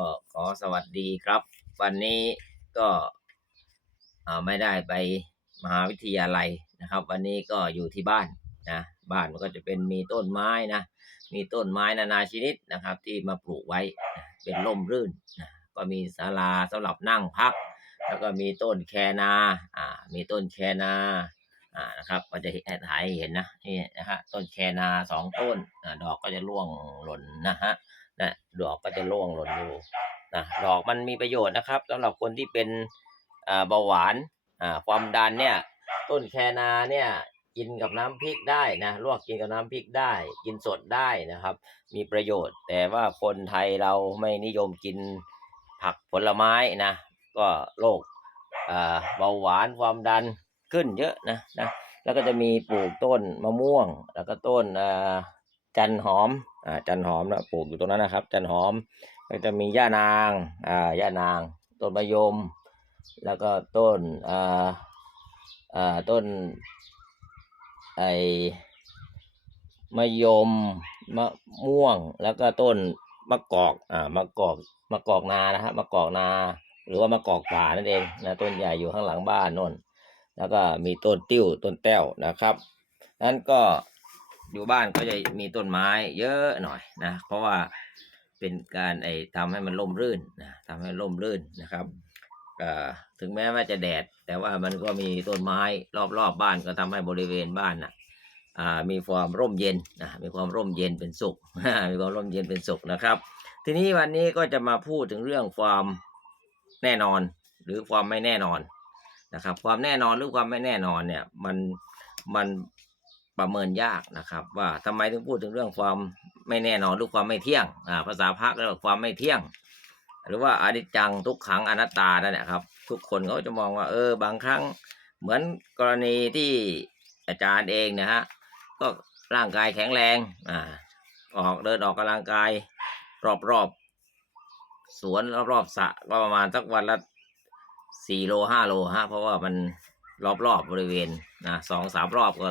ก็ขอสวัสดีครับ วันนี้ก็ไม่ได้ไปมหาวิทยาลัยนะครับ วันนี้ก็อยู่ที่บ้านนะบ้านมันก็จะเป็นมีต้นไม้นะ มีต้นไม้นานาชนิดนะครับ ที่มาปลูกไว้เป็นร่มรื่นนะก็มีศาลาสำหรับนั่งพัก แล้วก็มีต้นแคนาอ่ามีต้นแคนาอ่านะครับก็จะถ่ายเห็นนะนี่นะฮะต้นแคนาสองต้นอ่าดอกก็จะร่วงหล่นนะฮะ นะดอกก็จะร่วงหล่นอยู่นะดอกมันมีประโยชน์นะครับสำหรับคนที่เป็นเบาหวานความดันเนี่ย ต้นแคนาเนี่ยกินกับน้ำพริกได้นะลวกกินกับน้ำพริกได้ กินสดได้นะครับ มีประโยชน์ แต่ว่าคนไทยเราไม่นิยมกินผักผลไม้นะ ก็โรคเบาหวานความดันขึ้นเยอะนะนะแล้วก็จะมีปลูกต้นมะม่วง แล้วก็ต้นจันหอม อ่าจันหอมนะปลูกอยู่ตรงนั้นนะครับ จันหอมก็จะมีย่านางอ่าย่านาง ต้นมะยม แล้วก็ต้นอ่าอ่าต้นไอมะยมมะม่วงแล้วก็ต้นมะกอกอ่ามะกอกมะกอกนานะฮะมะกอกนา หรือว่ามะกอกป่านั่นเองนะต้นใหญ่อยู่ข้างหลังบ้านนนแล้วก็มีต้นติ้วต้นแต้วนะครับนั้นก็ อยู่บ้านก็จะมีต้นไม้เยอะหน่อยนะเพราะว่าเป็นการไอ้ทำให้มันร่มรื่นนะทำให้ร่มรื่นนะครับอ่อถึงแม้ว่าจะแดด แต่ว่ามันก็มีต้นไม้รอบๆบบ้านก็ทำให้บริเวณบ้านน่ะอ่ามีความร่มเย็นนะมีความร่มเย็นเป็นสุขมีความร่มเย็นเป็นสุขนะครับ ทีนี้วันนี้ก็จะมาพูดถึงเรื่องความแน่นอนหรือความไม่แน่นอนนะครับ ความแน่นอนหรือความไม่แน่นอนเนี่ยมันมัน ประเมินยากนะครับ ว่าทำไมถึงพูดถึงเรื่องความไม่แน่นอนหรือความไม่เที่ยงอ่าภาษาพระเรียกว่าความไม่เที่ยง หรือว่าอนิจจังทุกขังอนัตตานั่นแหละครับ ทุกคนเขาจะมองว่าเออบางครั้งเหมือนกรณีที่อาจารย์เองนะฮะก็ร่างกายแข็งแรงอ่าออกเดินออกกำลังกายรอบๆสวนรอบๆสระก็ประมาณสักวันละสี่โลห้าโลฮะเพราะว่ามันรอบๆบริเวณนะสองสามรอบก็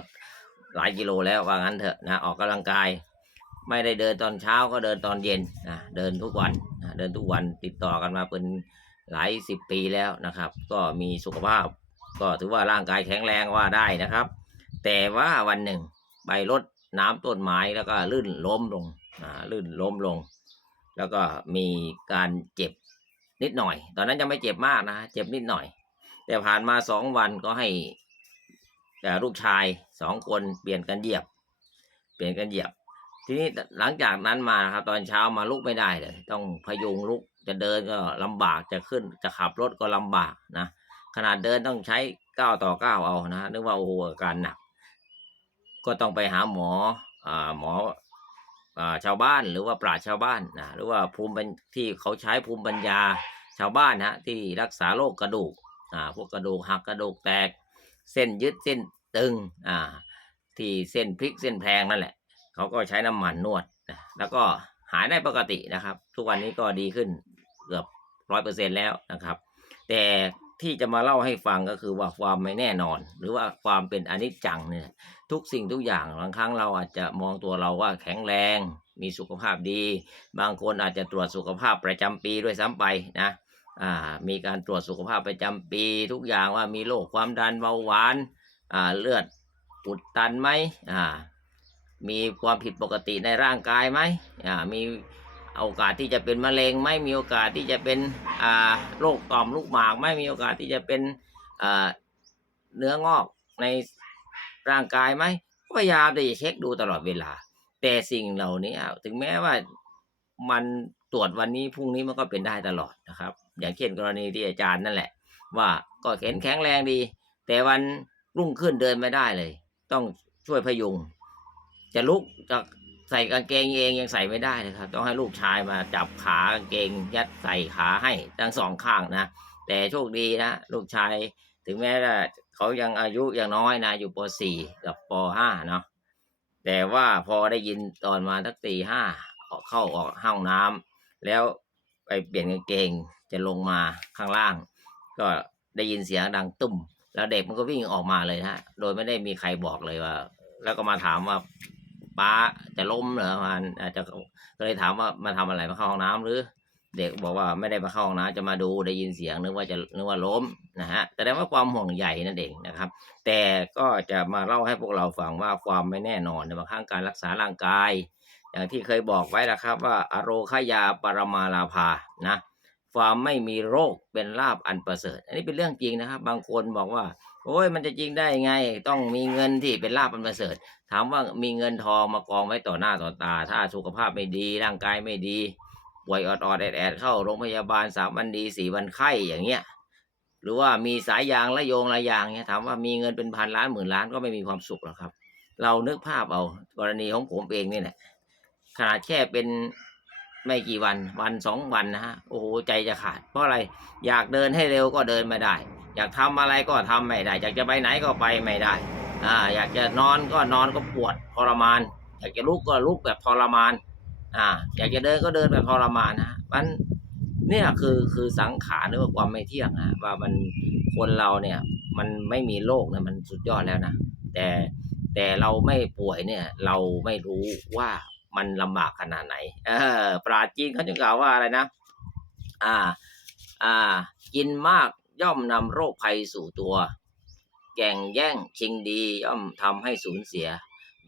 หลายกิโลแล้วว่างั้นเถอะนะออกกำลังกาย ไม่ได้เดินตอนเช้าก็เดินตอนเย็นนะเดินทุกวันนะเดินทุกวันติดต่อกันมาเป็นหลายสิบปีแล้วนะครับ ก็มีสุขภาพ ก็ถือว่าร่างกายแข็งแรงว่าได้นะครับ แต่ว่าวันหนึ่งไปรดน้ำต้นไม้แล้วก็ลื่นล้มลงอ่าลื่นล้มลง แล้วก็มีการเจ็บนิดหน่อย ตอนนั้นยังไม่เจ็บมากนะเจ็บนิดหน่อย แต่ผ่านมาสองวันก็ให้ ลูกชายสองคนเปลี่ยนกันเหยียบ เปลี่ยนกันเหยียบ ทีนี้หลังจากนั้นมาครับ ตอนเช้ามาลุกไม่ได้เลย ต้องพยุงลุกจะเดินก็ลำบากจะขึ้นจะขับรถก็ลำบากนะขนาดเดินต้องใช้ก้าวต่อก้าวเอานะนึกว่าโอ้โหอาการหนัก ก็ต้องไปหาหมออ่าหมออ่าชาวบ้านหรือว่าปราชชาวบ้านนะหรือว่าภูมิปัญที่เขาใช้ภูมิปัญญาชาวบ้านฮะที่รักษาโรคกระดูกอ่าพวกกระดูกหักกระดูกแตก เส้นยึดเส้นตึงอ่าที่เส้นพลิกเส้นแพงนั่นแหละ เขาก็ใช้น้ำมันนวด แล้วก็หายได้ปกตินะครับ ทุกวันนี้ก็ดีขึ้นเกือบร้อยเปอร์เซ็นแล้วนะครับ แต่ที่จะมาเล่าให้ฟังก็คือว่าความไม่แน่นอน หรือว่าความเป็นอนิจจังเนี่ย ทุกสิ่งทุกอย่างบางครั้งเราอาจจะมองตัวเราว่าแข็งแรง มีสุขภาพดี บางคนอาจจะตรวจสุขภาพประจำปีด้วยซ้ำไปนะ อ่ามีการตรวจสุขภาพประจำปีทุกอย่างว่ามีโรคความดันเบาหวานอ่าเลือดอุดตันไหมอ่ามีความผิดปกติในร่างกายไหมอ่ามีโอกาสที่จะเป็นมะเร็งไหมมีโอกาสที่จะเป็นอ่าโรคต่อมลูกหมากไหมมีโอกาสที่จะเป็นอ่าเนื้องอกในร่างกายไหมก็พยายามจะเช็คดูตลอดเวลา แต่สิ่งเหล่านี้ถึงแม้ว่ามันตรวจวันนี้พรุ่งนี้มันก็เป็นได้ตลอดนะครับ อย่างเช่นกรณีที่อาจารย์นั่นแหละ ว่าก็เห็นแข็งแรงดี แต่วันรุ่งขึ้นเดินไม่ได้เลย ต้องช่วยพยุง จะลุกจะใส่กางเกงเองยังใส่ไม่ได้เลยครับ ต้องให้ลูกชายมาจับขากางเกงยัดใส่ขาให้ทั้งสองข้างนะ แต่โชคดีนะ ลูกชายถึงแม้ว่าเขายังอายุยังน้อยนะ อยู่ป .4 กับป .5 เนาะแต่ว่าพอได้ยินตอนมาทักตีห้าออกเข้าออกห้องน้ำแล้วไปเปลี่ยนกางเกง จะลงมาข้างล่าง ก็ได้ยินเสียงดังตุ้มแล้วเด็กมันก็วิ่งออกมาเลยฮะ โดยไม่ได้มีใครบอกเลยว่า แล้วก็มาถามว่าป้าจะล้มเหรอมันอาจจะก็เลยถามว่ามาทำอะไรมาเข้าห้องน้ำหรือ เด็กบอกว่าไม่ได้มาเข้าห้องน้ำจะมาดูได้ยินเสียงนึกว่าจะนึกว่าล้มนะฮะแสดงว่าความห่วงใยนั่นเองนะครับ แต่ก็จะมาเล่าให้พวกเราฟังว่าความไม่แน่นอนในบางครั้งการรักษาร่างกาย อย่างที่เคยบอกไว้นะครับว่าอโรคยาปรมาลาภานะ ความไม่มีโรคเป็นลาบอันประเสริฐ อันนี้เป็นเรื่องจริงนะครับ บางคนบอกว่า โอ้ยมันจะจริงได้ไง ต้องมีเงินที่เป็นลาบอันประเสริฐ ถามว่ามีเงินทองมากองไว้ต่อหน้าต่อตา ถ้าสุขภาพไม่ดี ร่างกายไม่ดี ป่วยออดๆแอดๆเข้าโรงพยาบาลสามวันดีสี่วันไข้อย่างเงี้ย หรือว่ามีสายยางระโยงระยางเนี่ยถามว่ามีเงินเป็นพันล้านหมื่นล้านก็ไม่มีความสุขหรอกครับ เรานึกภาพเอากรณีของผมเองนี่แหละขนาดแค่เป็น ไม่กี่วันวันสองวันนะฮะโอ้โหใจจะขาด เพราะอะไรอยากเดินให้เร็วก็เดินไม่ได้ อยากทำอะไรก็ทำไม่ได้ อยากจะไปไหนก็ไปไม่ได้อ่าอยากจะนอนก็นอนก็ปวดทรมาน อยากจะลุกก็ลุกแบบทรมานอ่าอยากจะเดินก็เดินแบบทรมานนะฮะมันเนี่ยคือคือสังขารหรือว่าความไม่เที่ยงนะว่ามันคนเราเนี่ย มันไม่มีโรคเนี่ยมันสุดยอดแล้วนะแต่แต่เราไม่ป่วยเนี่ย เราไม่รู้ว่า มันลำบากขนาดไหน เออปราจีนเขาจึงกล่าวว่าอะไรนะ อ่า อ่า กินมากย่อมนำโรคภัยสู่ตัว แก่งแย่งชิงดีย่อมทำให้สูญเสีย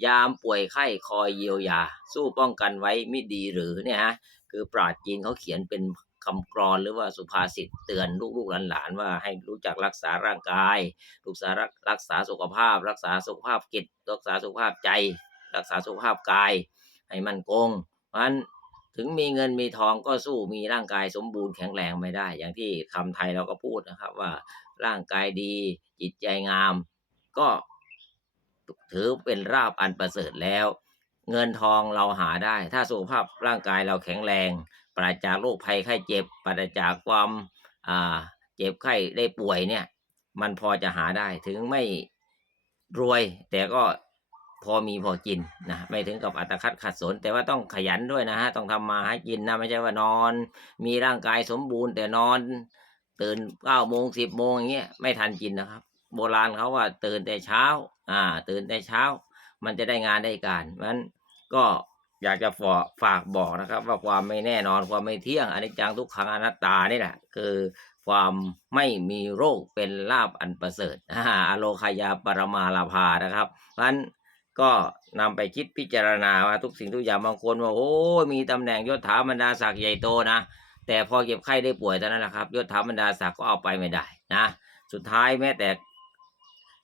ยามป่วยไข้คอยเยียวยา สู้ป้องกันไว้ไม่ดีหรือเนี่ยฮะ คือปราจีนเขาเขียนเป็นคำกรอนหรือว่าสุภาษิตเตือนลูกๆหลานๆว่าให้รู้จักรักษาร่างกาย รักษารรักษาสุขภาพ รักษาสุขภาพจิตรักษาสุขภาพใจ รักษาสุขภาพกาย ให้มันคงเพราะฉะนั้นถึงมีเงินมีทองก็สู้มีร่างกายสมบูรณ์แข็งแรงไม่ได้ อย่างที่คำไทยเราก็พูดนะครับว่าร่างกายดีจิตใจงาม ก็ถือเป็นราบอันประเสริฐแล้ว เงินทองเราหาได้ ถ้าสุขภาพร่างกายเราแข็งแรง ปราศจากโรคภัยไข้เจ็บ ปราศจากความอ่าเจ็บไข้ได้ป่วยเนี่ย มันพอจะหาได้ถึงไม่รวยแต่ก็ พอมีพอกินนะไม่ถึงกับอัตคัดขัดสน แต่ว่าต้องขยันด้วยนะฮะต้องทำมาหากินนะไม่ใช่ว่านอน มีร่างกายสมบูรณ์ แต่นอน ตื่นเก้าโมงสิบโมงอย่างเงี้ยไม่ทันกินนะครับ โบราณเขาว่าตื่นแต่เช้า อ่า ตื่นแต่เช้า มันจะได้งานได้การเพราะฉะนั้นก็อยากจะฝากฝากบอกนะครับ ว่าความไม่แน่นอนความไม่เที่ยงอนิจจังทุกขังอนัตตานี่แหละคือความไม่มีโรคเป็นลาบอันประเสริฐอ่าอโลคายาปรมาลาภานะครับเพราะฉะนั้น ก็นำไปคิดพิจารณาว่าทุกสิ่งทุกอย่างบางคนว่าโอ้ยมีตำแหน่งยศถาบรรดาศักดิ์ใหญ่โตนะ แต่พอเก็บไข้ได้ป่วยเท่านั้นแหละครับยศถาบรรดาศักดิ์ก็เอาไปไม่ได้นะสุดท้ายแม้แต่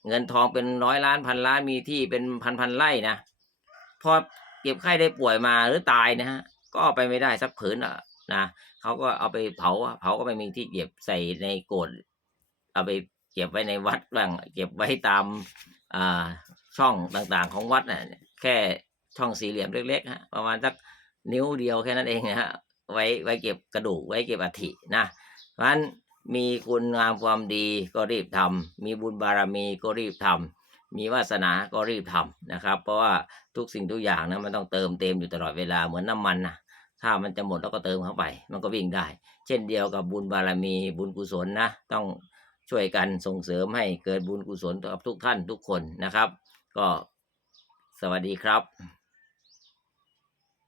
เงินทองเป็นร้อยล้านพันล้านมีที่เป็นพันพันไร่นะพอเก็บไข้ได้ป่วยมาหรือตายนะฮะก็เอาไปไม่ได้สักผืนอะนะเขาก็เอาไปเผาเผาก็ไม่มีที่เก็บใส่ในโกดเอาไปเก็บไว้ในวัดบ้างเก็บไว้ตามอ่า ช่องต่างๆของวัดน่ะแค่ช่องสี่เหลี่ยมเล็กๆฮะประมาณสักนิ้วเดียวแค่นั้นเองนะฮะไว้ไว้เก็บกระดูกไว้เก็บอัฐินะเพราะฉะนั้นมีคุณงามความดีก็รีบทำมีบุญบารมีก็รีบทำมีวาสนาก็รีบทำนะครับ เพราะว่าทุกสิ่งทุกอย่างนะมันต้องเติมเต็มอยู่ตลอดเวลาเหมือนน้ำมันนะถ้ามันจะหมดแล้วก็เติมเข้าไป มันก็วิ่งได้ เช่นเดียวกับบุญบารมีบุญกุศลนะ ต้องช่วยกันส่งเสริมให้เกิดบุญกุศลกับทุกท่านทุกคนนะครับ ก็สวัสดีครับ